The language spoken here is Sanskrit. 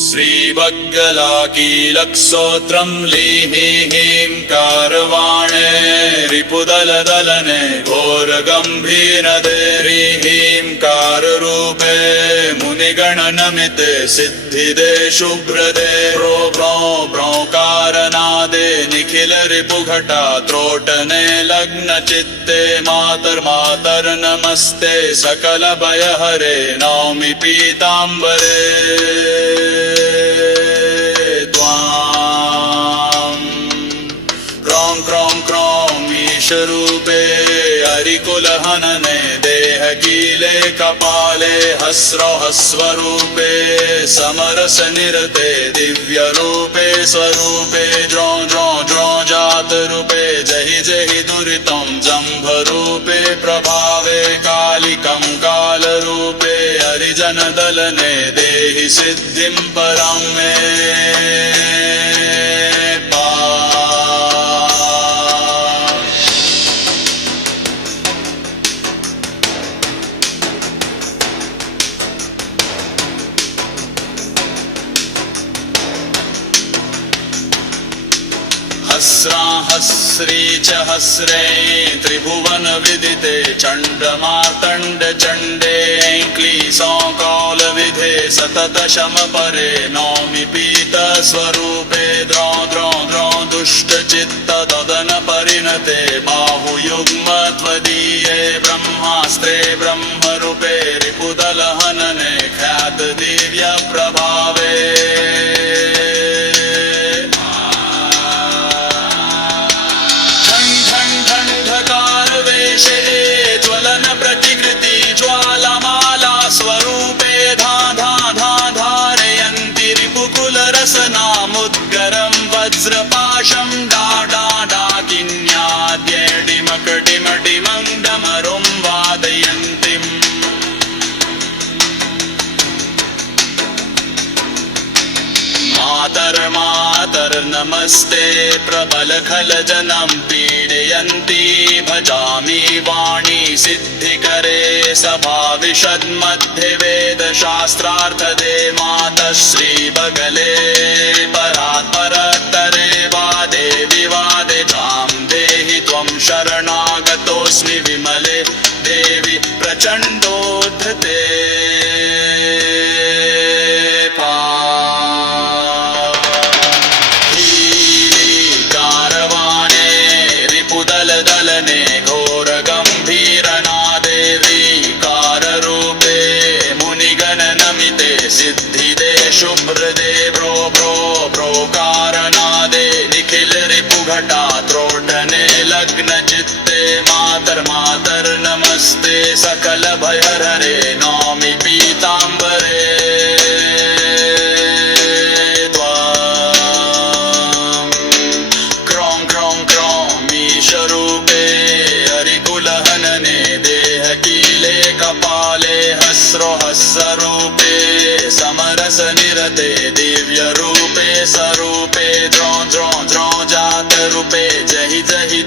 श्रीवग्गलाकीलक्सोत्रम् लीहींकारवाणे रिपुदलदलने घोरगम्भीरदे रीहींकाररूपे मुनिगणनमिते सिद्धिदे शुभ्रदे प्रो भ्रौ भ्रौकारनादे निखिल रिपुघटा त्रोटने लग्नचित्ते मातर्मातर्नमस्ते सकलभयहरे नौमि पीताम्बरे रूपे हरिकुलहनने देहकीले कपाले हस्रहस्वरूपे समरसनिरते दिव्यरूपे स्वरूपे ज्रो ज्रो ज्रो जातरूपे जहि जहि दुरितं जम्भरूपे प्रभावे कालिकं कालरूपे हरिजनदलने देहि सिद्धिं परं मे हस्री च हस्रे त्रिभुवन विदिते चण्डमार्तण्ड चण्डे क्लीसौकाल विधे सतत शम परे नौमि पीत स्वरूपे द्रौ द्रौ द्रौ दुष्ट चित्त तदन परिणते बाहुयुग्म त्वदीये ब्रह्मास्त्रे ब्रह्मरूपे रिपुदलहनने ख्यात दिव्य प्रभावे ज्वलन प्रतिकृति ज्वालमाला स्वरूपे धा धा धा धारयन्ति रिपुकुलरसनामुद्गरं वज्रपाशं डा डा डाकिन्याद्यडिमकटिमटिमं डमरुं वादयन्तीम् मातर्मातर्नमस्ते प्रबलखलजनं पीडयन्ती भजामि वाणी सिद्धिकरे सभाविशद्मध्ये वेदशास्त्रार्थदे मातः श्रीबगले परात्परत्तरे वादे विवादे तां देहि त्वं शरणागतोऽस्मि विमले देवि प्रचण्डोद्धते दलने घोर गंभीरनादे वीकाररूपे मुनिगणनमिते सिद्धिदे शुभ्रदे भ्रो भ्रो भ्रोकारनादे निखिल रिपुघटा त्रोटने लग्नचित्ते मातर्मातर्नमस्ते सकल भयहरे नौमि पीताम्बरे हरिकुलहनने देहकीले कपाले हस्रहस्वरूपे समरसनिरते दिव्यरूपे स्वरूपे द्रौ द्रौ द्रौ जातरूपे जहि जहि